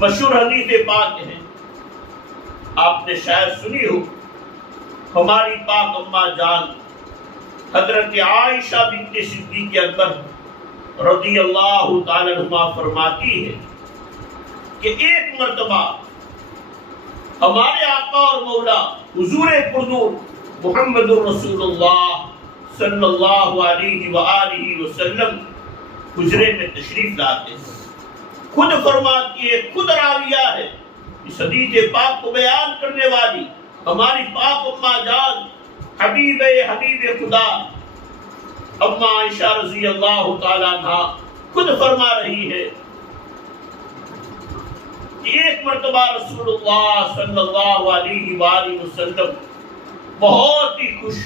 مشہور حدیث پاک ہے، آپ نے شاید سنی ہو، ہماری پاک اماں جان حضرت عائشہ بنت صدیق اکبر رضی اللہ تعالی عنہا فرماتی ہے کہ ایک مرتبہ ہمارے آقا اور مولا حضور پرنور محمد رسول اللہ صلی اللہ علیہ وآلہ وسلم حجرے میں تشریف لاتے ہیں۔ خود فرماتی ہے، خود راویہ ہے، اس حدیث پاک کو بیان کرنے والی ہماری پاک اماں جان حبیب خدا اماں عائشہ رضی اللہ تعالیٰ عنہ خود فرما رہی ہے کہ ایک مرتبہ رسول اللہ صلی اللہ علیہ وآلہ وسلم بہت ہی خوش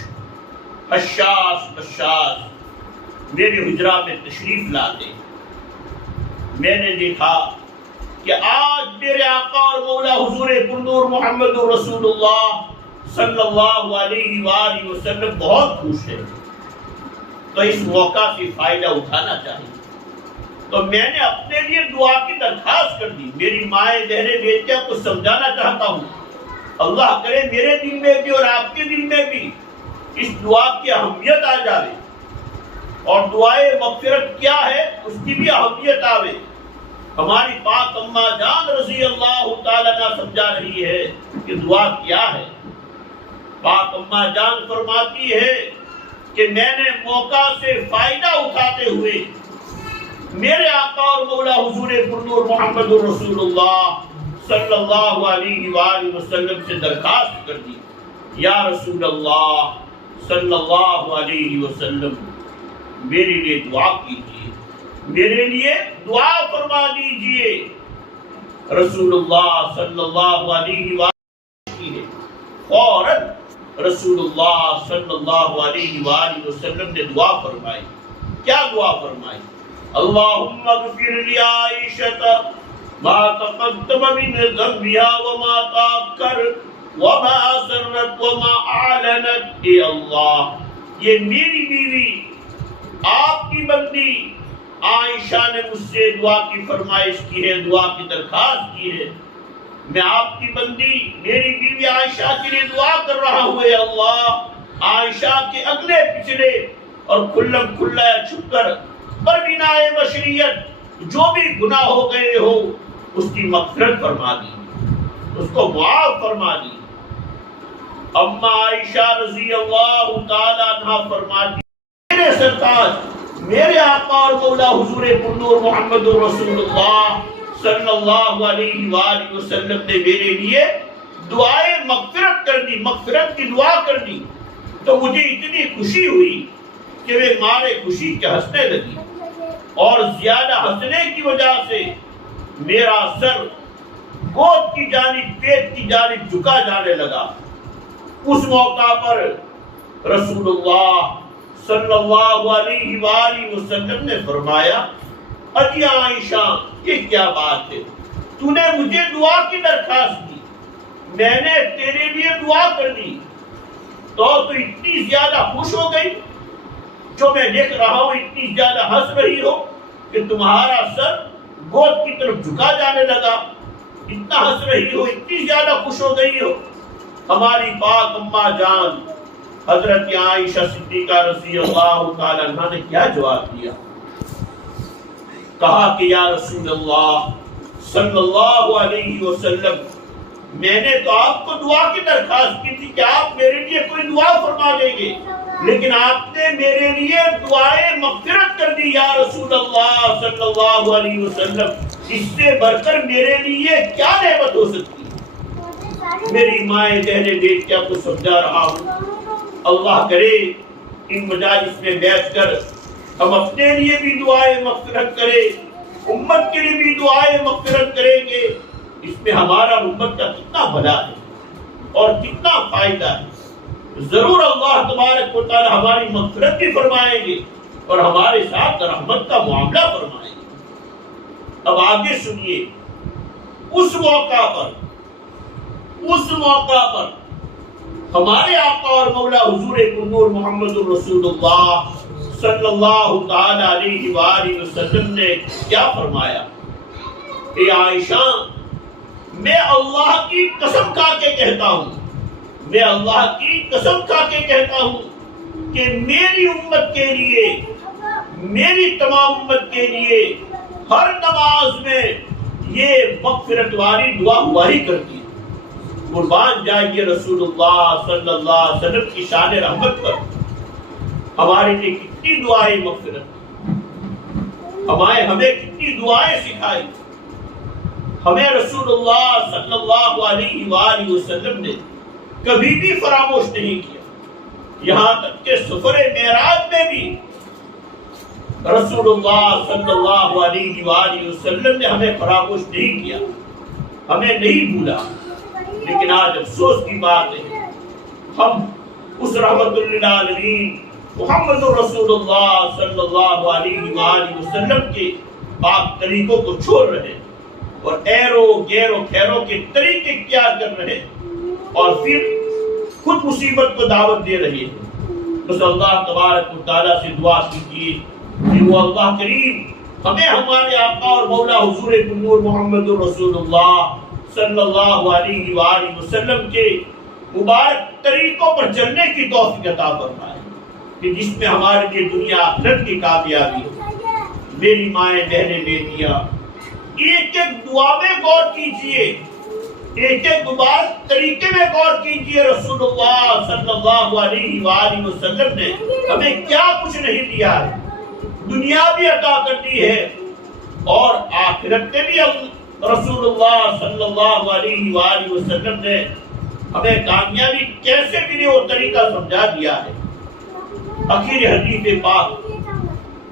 حشاش بشاش میرے حجرہ میں تشریف لاتے۔ میں نے دیکھا کہ آج میرے آقا اور مولا حضور پرنور محمد رسول اللہ صلی اللہ علیہ وآلہ وسلم بہت خوش ہے، تو اس موقع سے فائدہ اٹھانا چاہیے۔ تو میں نے اپنے لیے دعا کی درخواست کر دی، میری مائیں بہنیں بیٹیاں کو سمجھانا چاہتا ہوں، اللہ کرے میرے دل میں بھی اور آپ کے دل میں بھی اس دعا کی اہمیت آ جائے، اور دعائے مغفرت کیا ہے اس کی بھی اہمیت آوے۔ ہماری پاک اماں جان رضی اللہ تعالیٰ عنہ سمجھا رہی ہے کہ دعا کیا ہے۔ پاک اماں جان فرماتی ہے کہ میں نے موقع سے فائدہ اٹھاتے ہوئے میرے آقا اور مولا حضور پرنور محمد رسول اللہ صلی اللہ علیہ وآلہ وسلم سے درخواست کر دی، یا رسول اللہ صلی اللہ علیہ وسلم میرے لیے دعا کیجیے، میرے لیے دعا فرما دیجیے۔ رسول اللہ صلی اللہ علیہ وآلہ فوراً رسول اللہ صلی اللہ علیہ وآلہ وسلم نے دعا فرمائی۔ کیا دعا فرمائی؟ اللہم اغفر لعائشۃ ما تقدم من ذنبها وما تاخر وما اسرت وما اعلنت۔ اے اللہ، یہ میری بیوی آپ کی بندی عائشہ نے مجھ سے دعا کی فرمائش کی ہے، دعا کی درخواست کی ہے، میں آپ کی بندی میری بیوی عائشہ کے لیے دعا کر رہا ہوں۔ اے اللہ، عائشہ کے اگلے پچھلے اور کھلم کھلا چھپ کر بربنائے بشریت جو بھی گناہ ہو گئے ہو اس کی مغفرت فرما دی، اس کو معاف فرما دی۔ اماں عائشہ رضی اللہ تعالی عنہ فرماتی، میرے سرتاج میرے آقا اور مولا حضور پرنور محمد رسول اللہ صلی اللہ علیہ وآلہ وسلم نے میرے لیے دعائے مغفرت کر دی، مغفرت کی دعا کر دی، تو مجھے اتنی خوشی ہوئی کہ میں مارے خوشی کے ہنسنے لگی، اور زیادہ ہنسنے کی وجہ سے میرا سر گود کی جانب، پیٹ کی جانب جھکا جانے لگا۔ اس موقع پر رسول اللہ صلی اللہ علیہ وآلہ وسلم نے فرمایا، اجی عائشہ، یہ کیا بات ہے؟ تو نے مجھے دعا کی درخواست دی، میں نے تیرے لیے دعا کر دی، تو اتنی زیادہ خوش ہو گئی، جو میں دیکھ رہا ہوں اتنی زیادہ ہنس رہی ہو کہ تمہارا سر گود کی طرف جھکا جانے لگا، اتنا ہنس رہی ہو، اتنی زیادہ خوش ہو گئی ہو۔ ہماری پاک اماں جان حضرت عائشہ صدیقہ رضی اللہ تعالی عنہ نے کیا جواب دیا؟ کہا کہ یا رسول اللہ صلی اللہ علیہ وسلم، میں نے تو آپ کو دعا کی درخواست کی تھی کہ آپ میرے لیے کوئی دعا فرما دیں گے، لیکن آپ نے میرے لیے دعائے مغفرت کر دی۔ یا رسول اللہ صلی اللہ علیہ وسلم، اس سے بڑھ کر میرے لیے کیا نعمت ہو سکتی؟ میری مائیں بہنیں بیٹیاں کو سمجھا رہا ہوں، اللہ کرے ان مجالس میں بیٹھ کر ہم اپنے لیے بھی دعائے مغفرت کریں، امت کے لیے بھی دعائے مغفرت کریں گے۔ اس میں ہمارا امت کا کتنا بھلا ہے اور کتنا فائدہ ہے۔ ضرور اللہ تبارک و تعالی ہماری مغفرت بھی فرمائیں گے اور ہمارے ساتھ رحمت کا معاملہ فرمائیں گے۔ اب آگے سنیے، اس موقع پر ہمارے آقا اور مولا حضور پرنور محمد رسول اللہ صلی اللہ تعالی علیہ وآلہ وسلم نے کیا فرمایا؟ اے عائشہ، میں اللہ کی قسم کھا کے کہتا ہوں، میں اللہ کی قسم کھا کے کہتا ہوں کہ میری امت کے لیے، میری تمام امت کے لیے ہر نماز میں یہ مغفرت والی دعا ہوا ہی کرتی ہے۔ قربان جائیے رسول اللہ صلی اللہ علیہ وسلم کی شان رحمت پر، ہمارے لیے کتنی دعائیں مغفرت، ہمیں کتنی دعائیں سکھائی۔ ہمیں رسول اللہ صلی اللہ علیہ وآلہ وسلم نے کبھی بھی فراموش نہیں کیا، یہاں تک کہ سفر معراج میں بھی رسول اللہ صلی اللہ علیہ وآلہ وسلم نے ہمیں فراموش نہیں کیا، ہمیں نہیں بھولا۔ لیکن آج افسوس کی بات ہے، ہم اس رحمت للعالمین محمد رسول اللہ صلی اللہ علیہ وآلہ وسلم کے پاک طریقوں کو چھوڑ رہے ہیں اور ایرو گیرو خیروں کے طریقے اختیار کر رہے ہیں اور پھر خود مصیبت کو دعوت دے رہے ہیں۔ بس اللہ تبارک و تعالیٰ سے دعا کیجیے کہ وہ اللہ کریم ہمیں ہمارے آقا اور مولا حضور نور محمد رسول اللہ صلی اللہ علیہ وآلہ وسلم کے مبارک طریقوں پر چلنے کی توفیق عطا فرمائے کہ جس میں ہمارے لیے دنیا آخرت کی کامیابی ہو۔ میری مائیں بہنیں بیٹیاں، ایک ایک دعا میں غور کیجئے، ایک ایک مبارک طریقے میں غور کیجئے۔ رسول اللہ صلی اللہ علیہ وآلہ وسلم نے ہمیں کیا کچھ نہیں دیا ہے، دنیا بھی عطا کر دی ہے اور آخرت میں بھی رسول اللہ صلی اللہ علیہ وآلہ وسلم نے ہمیں کامیابی کیسے ملی وہ طریقہ سمجھا دیا ہے۔ آخر حدیث پاک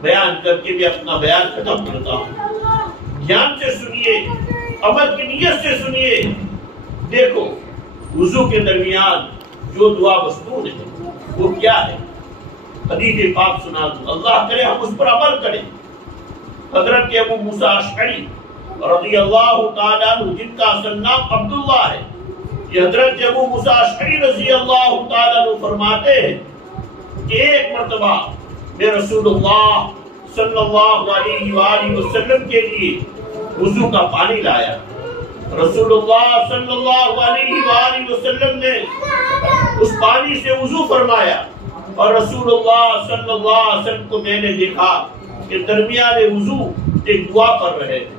بیان کر کے بھی اپنا بیان ختم کرتا ہوں، دھیان سے سنیے، عمل کی نیت سے سنیے۔ دیکھو وضو کے درمیان جو دعا مستور ہے وہ کیا ہے، حدیث پاک سنا دوں، اللہ کرے ہم اس پر عمل کریں۔ حضرت ابو موسیٰ اشعری رضی اللہ تعالیٰ عنہ، جن کا اصل نام عبداللہ ہے، یہ حضرت ابو موسیٰ اشعری رضی اللہ تعالیٰ عنہ فرماتے ہیں کہ ایک مرتبہ میں رسول اللہ صلی اللہ علیہ وآلہ وسلم کے لیے وضو کا پانی لایا۔ رسول اللہ صلی اللہ علیہ وآلہ وسلم نے اس پانی سے وضو فرمایا اور رسول اللہ صلی اللہ علیہ وسلم کو میں نے دیکھا کہ درمیان وضو ایک دعا پڑھ رہے تھے۔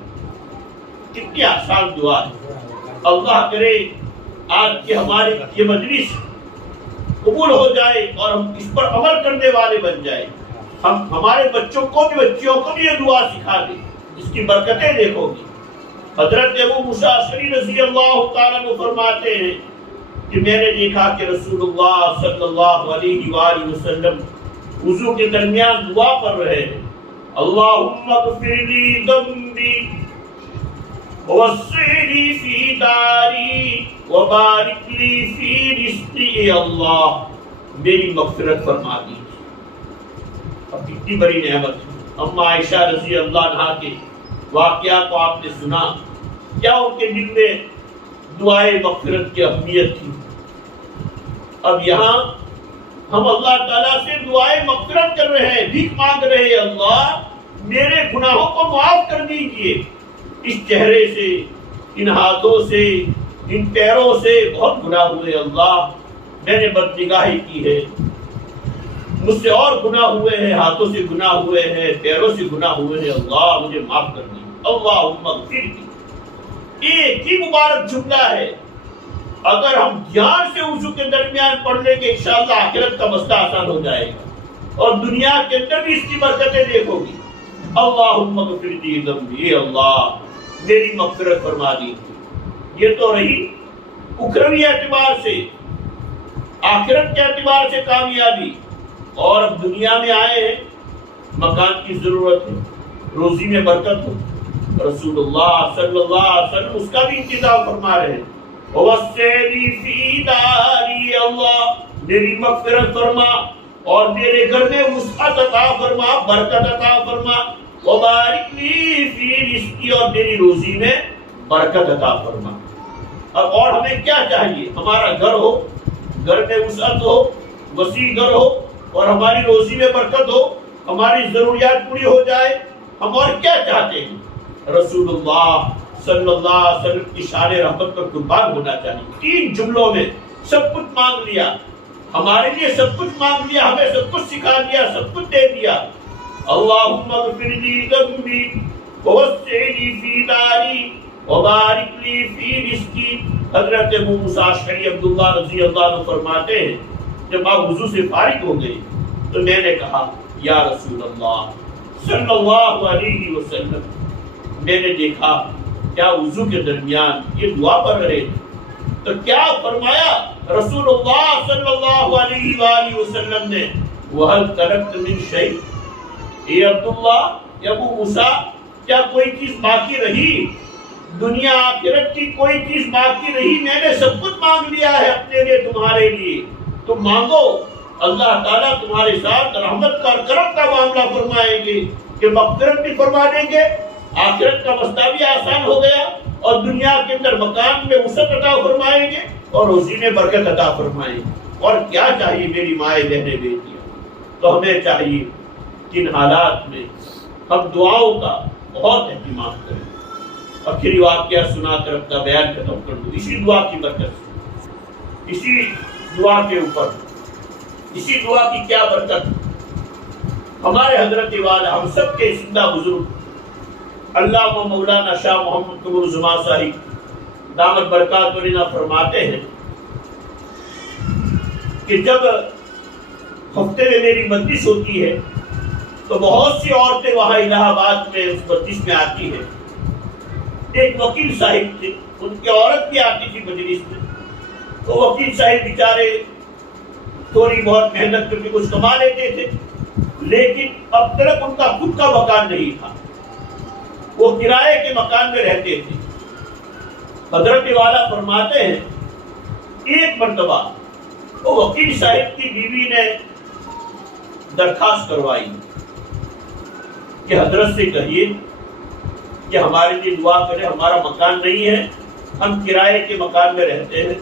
کتنی آسان دعا ہے، اللہ کرے آج کی ہماری یہ مجلس قبول ہو جائے اور ہم اس پر عمل کرنے والے بن جائیں، ہم ہمارے بچوں کو بھی بچیوں کو بھی یہ دعا سکھا دیں، اس کی برکتیں دیکھو گی۔ حضرت ابو موسیٰ اشعری رضی اللہ تعالیٰ عنہ فرماتے ہیں کہ میں نے دیکھا کہ رسول اللہ صلی اللہ علیہ وآلہ وسلم وضو کے درمیان دعا پڑھ رہے ہیں، اللہم اغفر لی ذنبی ووسع لی فی داری وبارک لی فی رزقی، اے اللہ میری مغفرت فرما دیجیے۔ اب کتنی بڑی نعمت ہے۔ اما عائشہ رضی اللہ عنہا کے واقعہ کو آپ نے سنا، کیا ان کے دل میں دعائے مغفرت کی اہمیت تھی۔ اب یہاں ہم اللہ تعالیٰ سے دعائے مغفرت کر رہے ہیں، بھیک مانگ رہے ہیں، اللہ میرے گناہوں کو معاف کر دیجئے، اس چہرے سے، ان ہاتھوں سے، ان پیروں سے بہت گناہ ہوئے، اللہ میں نے بدنگاہی کی ہے، مجھ سے اور گناہ ہوئے ہیں، ہاتھوں سے گناہ ہوئے ہیں، پیروں سے گناہ ہوئے ہیں، اللہ مجھے معاف کر دیجئے، اللہم اغفر لی۔ ایک ہی مبارک جملہ ہے، اگر ہم دھیان سے وضو کے درمیان پڑھ لیں گے انشاءاللہ آخرت کا مسئلہ آسان ہو جائے گا اور دنیا کے اندر بھی اس کی برکتیں دیکھو گی۔ اللہم اغفر لی ذنبی، اے اللہ میری مغفرت فرما دیجیے۔ یہ تو رہی اخروی اعتبار سے، آخرت کے اعتبار سے کامیابی، اور اب دنیا میں آئے ہیں، مکان کی ضرورت ہے، روزی میں برکت ہو، رسول اللہ صلی اللہ علیہ وسلم اس کا بھی انتظام فرما رہے ہیں، وَوَسِّعْ لِي فِي دَارِي، اللہ میری مغفرت فرما اور میرے گھر میں وسعت عطا فرما، برکت عطا فرما، وَبَارِكْ لِي فِي رِزْقِي، اور میری روزی میں برکت عطا فرما۔ اب اور ہمیں کیا چاہیے؟ ہمارا گھر ہو، گھر میں وسعت ہو، وسیع گھر ہو اور ہماری روزی میں برکت ہو، ہماری ضروریات پوری ہو جائے، ہم اور کیا چاہتے ہیں؟ رسول اللہ صلی اللہ علیہ وسلم کی شان رحمت پر قربان ہونا چاہیے۔ 3 جملوں میں سب کچھ مانگ لیا، ہمارے لیے سب کچھ مانگ لیا، ہمیں سب کچھ سکھا دیا، سب کچھ دے دیا۔ اللہم اغفر لی ذنبی ووسع لی فی داری وبارک لی فی رزقی۔ حضرت ابو موسیٰ اشعری عبداللہ رضی اللہ عنہ فرماتے ہیں جب آپ وضو سے فارغ ہو گئے تو میں نے کہا یا رسول اللہ صلی اللہ علیہ وسلم، میں نے دیکھا کیا وضو کے درمیان یہ دعا پڑھ رہے تھے، تو کیا فرمایا رسول اللہ صلی اللہ علیہ وآلہ وسلم نے وَهَلْ تَرَكْتَ مِنْ شَيْءٍ، اے عبداللہ یا ابو موسیٰ کیا کوئی چیز باقی رہی؟ دنیا آخرت کی کوئی چیز باقی رہی؟ میں نے سب کچھ مانگ لیا ہے اپنے لیے، تمہارے لیے، تم مانگو، اللہ تعالیٰ تمہارے ساتھ رحمت کا اور کرم کا معاملہ فرمائیں گے کہ مغفرت بھی فرما دیں گے، آخرت کا مسئلہ بھی آسان ہو گیا، اور دنیا کے اندر مکان میں وسعت عطا فرمائیں گے اور روزی میں برکت عطا فرمائیں گے۔ اور کیا چاہیے میری مائیں بہنیں بیٹیاں؟ تو ہمیں چاہیے کہ ان حالات میں ہم دعاؤں کا بہت اہتمام کریں۔ آخری واقعہ سنا کر اپنا بیان ختم کر دوں، اسی دعا کی برکت سے، اسی دعا کے اوپر، اسی دعا کی کیا برکت، ہمارے حضرت والا ہم سب کے زندہ بزرگ علامہ مولانا شاہ محمد قمر الزمان صاحب دامت برکات علیہ فرماتے ہیں کہ جب ہفتے میں میری مجلس ہوتی ہے تو بہت سی عورتیں وہاں الہ آباد میں اس مجلس میں آتی ہیں۔ ایک وکیل صاحب تھے، ان کی عورت بھی آتی تھی مجلس میں، تو وکیل صاحب بیچارے تھوڑی بہت محنت کر کے کچھ کما لیتے تھے، لیکن اب تک ان کا خود کا مکان نہیں تھا، وہ کرائے کے مکان میں رہتے تھے۔ حضرت والا فرماتے ہیں ایک مرتبہ وہ وکیل صاحب کی بیوی نے درخواست کروائی کہ حضرت سے کہیے کہ ہمارے لیے دعا کرے، ہمارا مکان نہیں ہے، ہم کرائے کے مکان میں رہتے ہیں،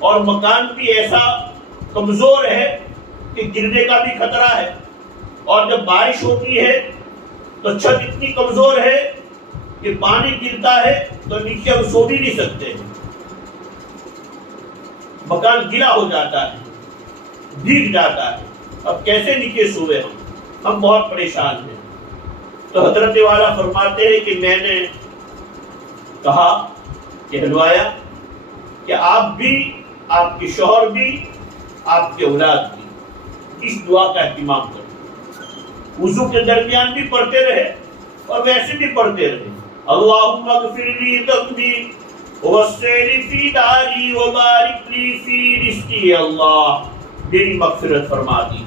اور مکان بھی ایسا کمزور ہے کہ گرنے کا بھی خطرہ ہے، اور جب بارش ہوتی ہے تو چھت اتنی کمزور ہے کہ پانی گرتا ہے تو نیچے ہم سو بھی نہیں سکتے، مکان گیلا ہو جاتا ہے، بھیگ جاتا ہے، اب کیسے نیچے سوئے ہم بہت پریشان ہیں۔ تو حضرت والا فرماتے ہیں کہ میں نے کہا، کہلوایا کہ آپ بھی، آپ کے شوہر بھی، آپ کے اولاد بھی اس دعا کا اہتمام کریں، وضو کے درمیان بھی پڑھتے رہے اور ویسے بھی پڑھتے رہے۔ اللہم اغفر لی ذنبی ووسع لی فی داری وبارک لی فی رزقی، اللہ میری مغفرت فرما دی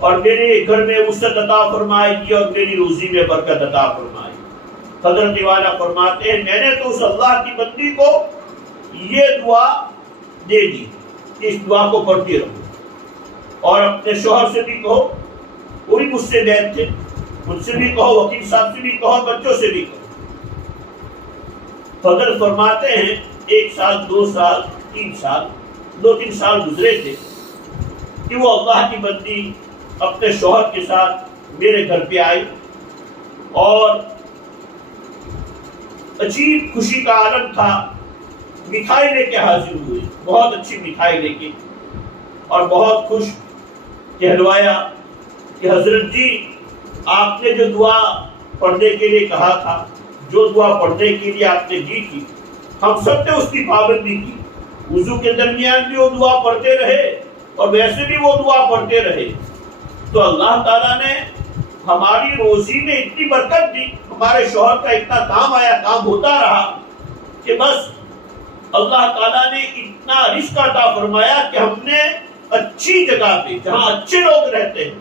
اور میرے گھر میں وسعت عطا فرمائے گی اور میری روزی میں برکت عطا فرمائے۔ حضرت والا فرماتے ہیں میں نے تو اس اللہ کی بندی کو یہ دعا دے دی، اس دعا کو پڑھتی رہو، اور اپنے شوہر سے بھی کہو، وہ بھی مجھ سے بیٹھ تھے، ان سے بھی کہو، وکیل صاحب سے بھی کہو، بچوں سے بھی کہو۔ حضرت فرماتے ہیں 1 سال 2 سال 3 سال 2-3 سال گزرے تھے کہ وہ اللہ کی بندی اپنے شوہر کے ساتھ میرے گھر پہ آئی اور عجیب خوشی کا عالم تھا، مٹھائی لے کے حاضر ہوئے، بہت اچھی مٹھائی لے کے، اور بہت خوش کہلوایا کہ حضرت جی آپ نے جو دعا پڑھنے کے لیے کہا تھا، جو دعا پڑھنے کے لیے آپ نے دی تھی، ہم سب نے اس کی پابندی کی، وضو کے درمیان بھی وہ دعا پڑھتے رہے اور ویسے بھی وہ دعا پڑھتے رہے، تو اللہ تعالیٰ نے ہماری روزی میں اتنی برکت دی، ہمارے شوہر کا اتنا کام آیا، کام ہوتا رہا کہ بس اللہ تعالیٰ نے اتنا رزق عطا فرمایا کہ ہم نے اچھی جگہ پہ جہاں اچھے لوگ رہتے ہیں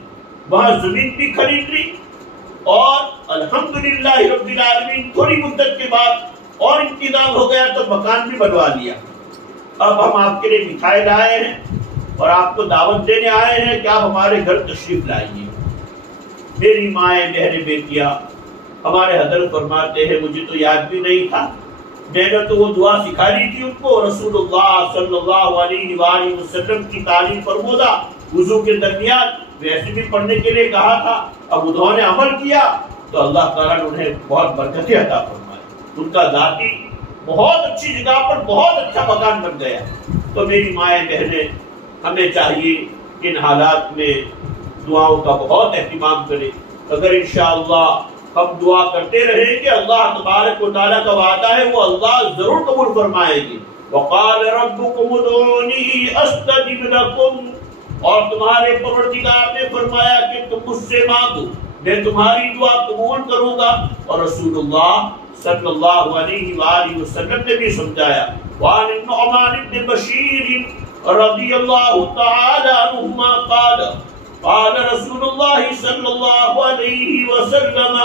وہاں زمین بھی خرید لی، اور الحمدللہ رب العالمین تھوڑی مدت کے بعد اور انتظام ہو گیا تو مکان بھی بنوا لیا۔ اب ہم آپ کے لیے مٹھائی لائے ہیں اور آپ کو دعوت دینے آئے ہیں کہ آپ ہمارے گھر تشریف لائیے۔ میری مائیں بہنیں بیٹیاں، ہمارے حضرت فرماتے ہیں مجھے تو یاد بھی نہیں تھا، میں نے تو وہ دعا سکھا دی تھی ان کو، رسول اللہ صلی اللہ علیہ وآلہ وسلم کی تعلیم فرمودہ وضو کے درمیان ویسے بھی پڑھنے کے لیے کہا تھا، اب انہوں نے عمل کیا تو اللہ تعالیٰ نے انہیں بہت برکتیں عطا فرمائی۔ ان کا ذاتی بہت اچھی جگہ پر بہت اچھا مکان بن گیا. تو میری مائیں بہنیں، ہمیں چاہیے ان حالات میں دعاؤں کا بہت اہتمام کریں. اگر انشاءاللہ ہم دعا کرتے رہیں کہ اللہ تبارک و تعالیٰ کا وعدہ ہے وہ اللہ ضرور قبول فرمائے گی. وقال ربکم ادعونی استجب لکم، اور تمہارے پروردگار نے فرمایا کہ تم مجھ سے مانگو میں تمہاری دعا قبول کروں گا. اور رسول اللہ صلی اللہ علیہ وآلہ وسلم نے بھی سمجھایا. وعن النعمان بن بشیر رضی اللہ تعالی عنہما قال قال رسول اللہ صلی اللہ علیہ وسلم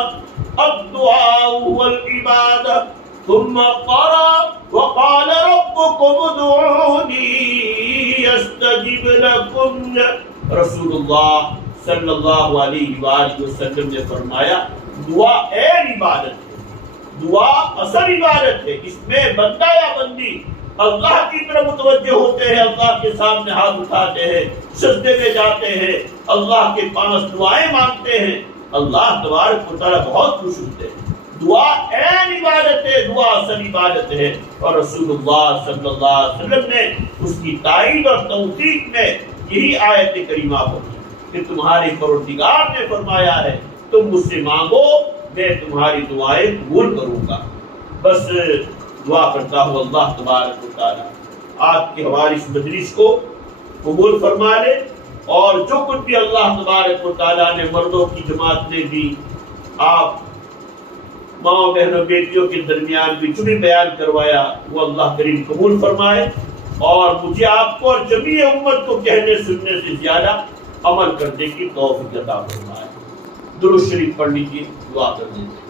الدعاء والعبادہ ثم قرأ وقال ربكم ادعوني استجب لكم. رسول اللہ صلی اللہ علیہ وآلہ وسلم نے فرمایا دعا اہم عبادت ہے، دعا اصل عبادت ہے. اس میں بندہ یا بندی اللہ کی طرف متوجہ ہوتے ہیں، اللہ کے سامنے ہاتھ اٹھاتے ہیں، سجدے میں جاتے ہیں، اللہ کے پاس دعائیں مانگتے ہیں. اللہ تبارک و تعالیٰ بہت خوش ہوتے ہیں. دعا اہم عبادت ہے، دعا اصل عبادت ہے. اور رسول اللہ صلی اللہ علیہ وسلم نے اس کی تائید اور توثیق میں یہی آیت کریمہ پڑھی کہ تمہارے پروردگار نے فرمایا ہے تم مجھ سے مانگو میں تمہاری دعائیں قبول کروں گا. بس دعا کرتا ہوں اللہ تبارک و تعالیٰ آج کے ہماری اس مجلس کو قبول فرما لے، اور جو کچھ بھی اللہ تبارک و تعالیٰ نے مردوں کی جماعت نے بھی آپ ماں بہنوں بیٹیوں کے درمیان بھی جو بھی بیان کروایا وہ اللہ کریم قبول فرمائے، اور مجھے آپ کو اور جمیع امت کو کہنے سننے سے زیادہ عمل کرنے کی توفیق عطا فرمائے. درود شریف پڑھ لیجیے، دعا کر دیجیے.